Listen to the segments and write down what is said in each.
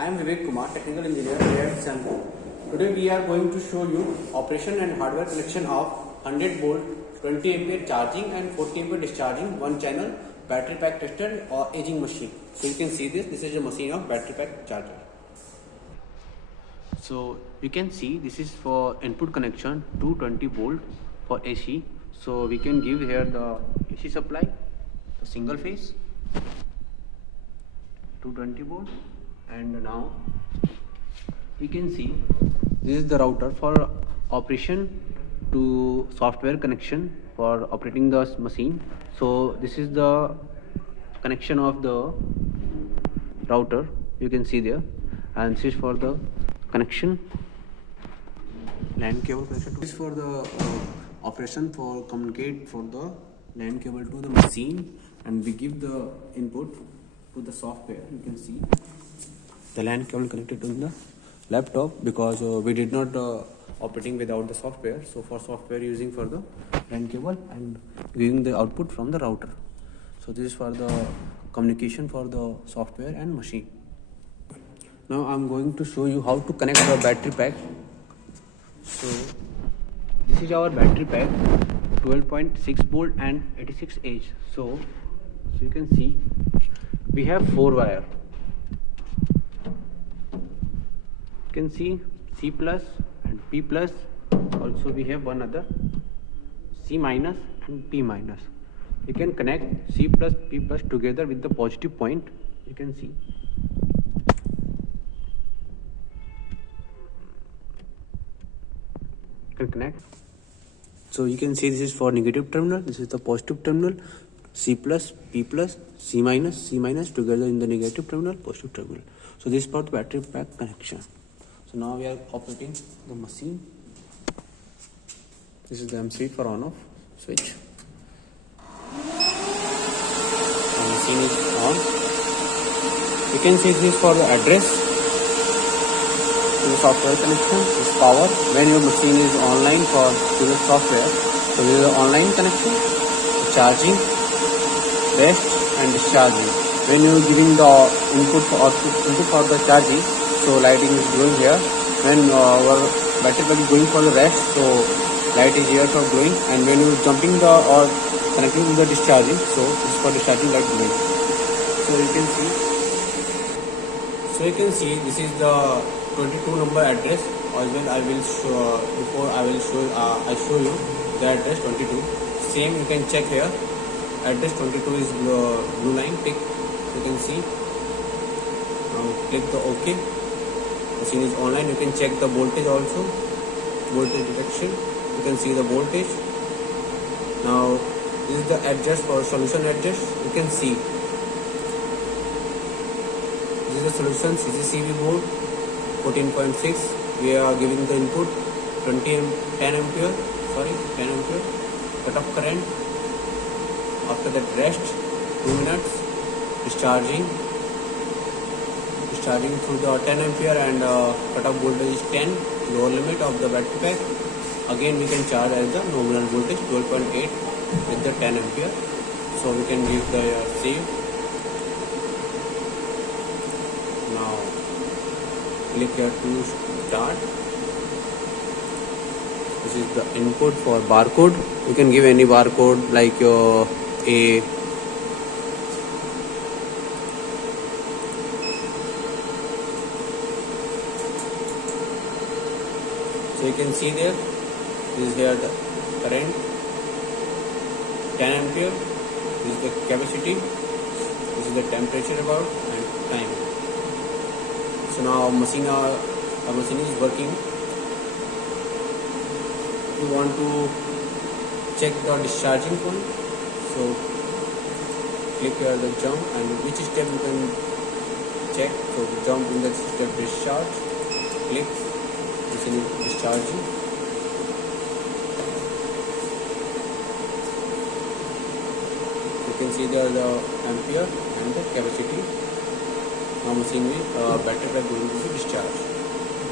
I am Vivek Kumar, Technical Engineer here at Samco. Today we are going to show you operation and hardware connection of 100 volt 20 ampere charging and 40 ampere discharging one channel battery pack tester or aging machine. So you can see this is a machine of battery pack charger. So you can see this is for input connection 220 volt for AC. So we can give here the AC supply, the single phase 220 volt, and now we can see this is the router for operation to software connection for operating the machine. So this is the connection of the router, you can see there, and this is for the connection LAN cable connection. This is for the operation for communicate for the LAN cable to the machine, and we give the input to the software. You can see the LAN cable connected to the laptop because we did not operating without the software. So for software using for the LAN cable and giving the output from the router. So this is for the communication for the software and machine. Now I'm going to show you how to connect the battery pack. So this is our battery pack 12.6 volt and 86Ah. So you can see we have 4 wire. You can see C plus and P plus. Also we have one other C minus and P minus. We can connect C plus P plus together with the positive point. You can see. You can connect. So you can see this is for negative terminal. This is the positive terminal. C plus, P plus, C minus together in the negative terminal, positive terminal. So this is for the battery pack connection. So now we are operating the machine. This is the MC for on off switch. The machine is on. You can see this is for the address. The software connection is power. When your machine is online for the software, so this is the online connection, charging, rest and discharging. When you are giving the input for the charging, so lighting is glowing here. When our battery pack is going for the rest, so light is here for glowing. And when you are jumping the or connecting to the discharging, so this is for discharging light glowing. So you can see this is the 22 number address. Always I will show before I show you the address 22. Same you can check here. Address 22 is blue line tick. You can see. Now click the OK. Machine is online. You can check the voltage also. Voltage detection. You can see the voltage. Now this is the address for solution address. You can see. This is the solution CCCV board 14.6. We are giving the input 10 ampere. Cut-off current. After that rest 2 minutes. Discharging through the 10 ampere and cut-off voltage is 10. Lower limit of the battery pack. Again we can charge as the nominal voltage 12.8 with the 10 ampere. So we can give the save. Now click here to start. This is the input for barcode. You can give any barcode like your A. So you can see there, this is here the current 10 ampere. This is the capacity. This is the temperature about and time. So now our machine is working. You want to check the discharging point, so click here the jump and which step you can check. So jump in the step discharge, click, machine is discharging. You can see there the ampere and the capacity. Now machine will battery pack going to be discharged.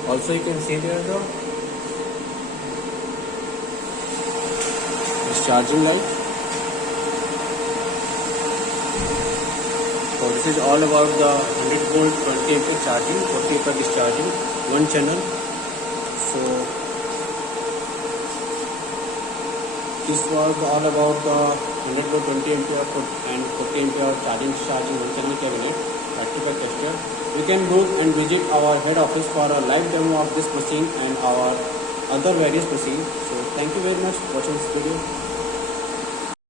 Also you can see there the discharging light. So this is all about the 100 volt 20 ampere charging, 40 ampere discharging, one channel. So this was all about the 100 volt 20 ampere and 40 ampere charging discharging one channel cabinet rectifier tester. You can go and visit our head office for a live demo of this machine and our other various machines. So thank you very much for watching this video.